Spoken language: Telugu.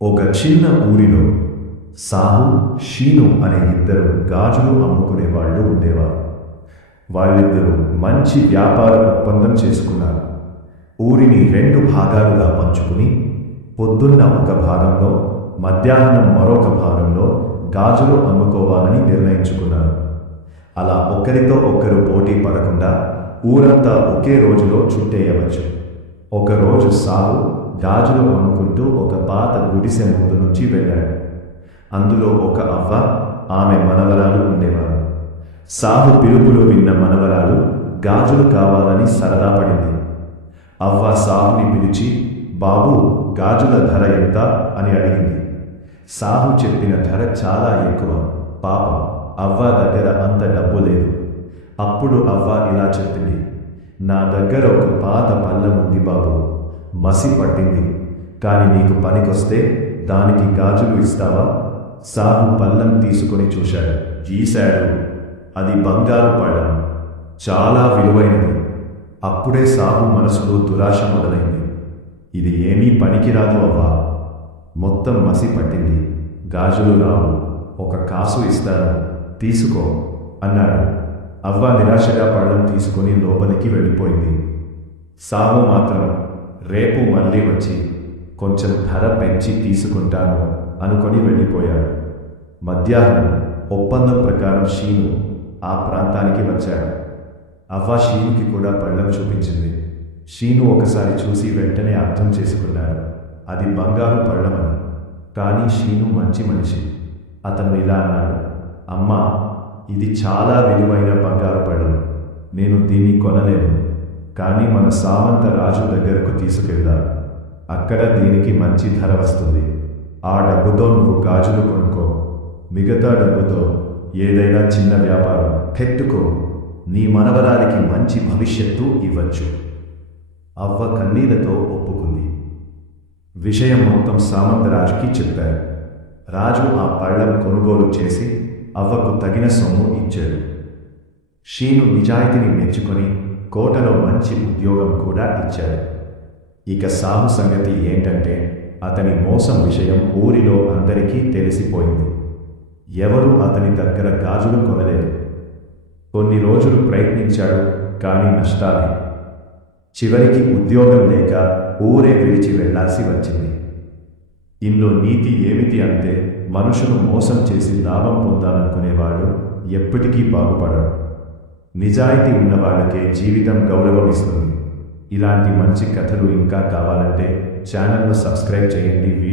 ఒక చిన్న ఊరిలో సాహు, షీను అనే ఇద్దరు గాజులు అమ్ముకునే వాళ్ళు ఉండేవారు. వాళ్ళిద్దరూ మంచి వ్యాపార ఒప్పందం చేసుకున్నారు. ఊరిని రెండు భాగాలుగా పంచుకుని పొద్దున్న ఒక భాగంలో, మధ్యాహ్నం మరొక భాగంలో గాజులు అమ్ముకోవాలని నిర్ణయించుకున్నారు. అలా ఒకరితో ఒకరు పోటీ పడకుండా ఊరంతా ఒకే రోజులో చుట్టేయవచ్చు. ఒకరోజు సాహు గాజులు అమ్ముకుంటూ ఒక పాత గుడిసె ముందు నుంచి వెళ్ళాడు. అందులో ఒక అవ్వ, ఆమె మనవరాలు ఉండేవారు. సాహు పిలుపులు విన్న మనవరాలు గాజులు కావాలని సరదా పడింది. అవ్వ సాహుని పిలిచి, బాబూ, గాజుల ధర ఎంత అని అడిగింది. సాహు చెప్పిన ధర చాలా ఎక్కువ. పాపం, అవ్వ దగ్గర అంత డబ్బు లేదు. అప్పుడు అవ్వ ఇలా చెప్పింది, నా దగ్గర ఒక పాత పళ్ళెం ఉంది బాబు, మసి పట్టింది. కానీ నీకు పనికొస్తే దానికి గాజులు ఇస్తావా? సాహు పళ్ళెం తీసుకుని చూశాడు. గీశాడు. అది బంగారు పళ్ళెం, చాలా విలువైనది. అప్పుడే సాహు మనసులో దురాశ మొదలైంది. ఇది ఏమీ పనికిరాదు అవ్వా, మొత్తం మసి పట్టింది, గాజులు రావు, ఒక కాసు ఇస్తాను, తీసుకో అన్నాడు. అవ్వ నిరాశగా పళ్ళెం తీసుకుని లోపలికి వెళ్ళిపోయింది. సాహు మాత్రం రేపు మళ్ళీ వచ్చి కొంచెం ధర పెంచి తీసుకుంటాను అనుకొని వెళ్ళిపోయాడు. మధ్యాహ్నం ఒప్పందం ప్రకారం షీను ఆ ప్రాంతానికి వచ్చాడు. అవ్వ షీనుకి కూడా పళ్ళెం చూపించింది. షీను ఒకసారి చూసి వెంటనే అర్థం చేసుకున్నాడు, అది బంగారు పళ్ళెమని. కానీ షీను మంచి మనిషి. అతను ఇలా అన్నాడు, అమ్మా, ఇది చాలా విలువైన బంగారు పళ్ళెం, నేను దీన్ని కొనలేను. కానీ మన సామంత రాజు దగ్గరకు తీసుకెళ్దాం, అక్కడ దీనికి మంచి ధర వస్తుంది. ఆ డబ్బుతో నువ్వు గాజులు కొనుక్కో, మిగతా డబ్బుతో ఏదైనా చిన్న వ్యాపారం పెట్టుకో, నీ మనవరాలికి మంచి భవిష్యత్తు ఇవ్వచ్చు. అవ్వ కన్నీళ్లతో ఒప్పుకుంది. విషయం మొత్తం సామంతరాజుకి చెప్పారు. రాజు ఆ పళ్ళెం కొనుగోలు చేసి అవ్వకు తగిన సొమ్ము ఇచ్చాడు. షీను నిజాయితీని మెచ్చుకొని కోటలో మంచి ఉద్యోగం కూడా ఇచ్చాడు. ఇక సాహు సంగతి ఏంటంటే, అతని మోసం విషయం ఊరిలో అందరికీ తెలిసిపోయింది. ఎవరూ అతని దగ్గర గాజులు కొనలేదు. కొన్ని రోజులు ప్రయత్నించాడు, కానీ నష్టాలే. చివరికి ఉద్యోగం లేక ఊరే విడిచి వెళ్లాల్సి వచ్చింది. ఇందులో నీతి ఏమిటి అంటే, మనుషులు మోసం చేసి లాభం పొందాలనుకునేవాడు ఎప్పటికీ బాగుపడరు. నిజాయితీ ఉన్న వాళ్ళకే జీవితం గౌరవం ఇస్తుంది. ఇలాంటి మంచి కథలు ఇంకా కావాలంటే ఛానల్ను సబ్స్క్రైబ్ చేయండి.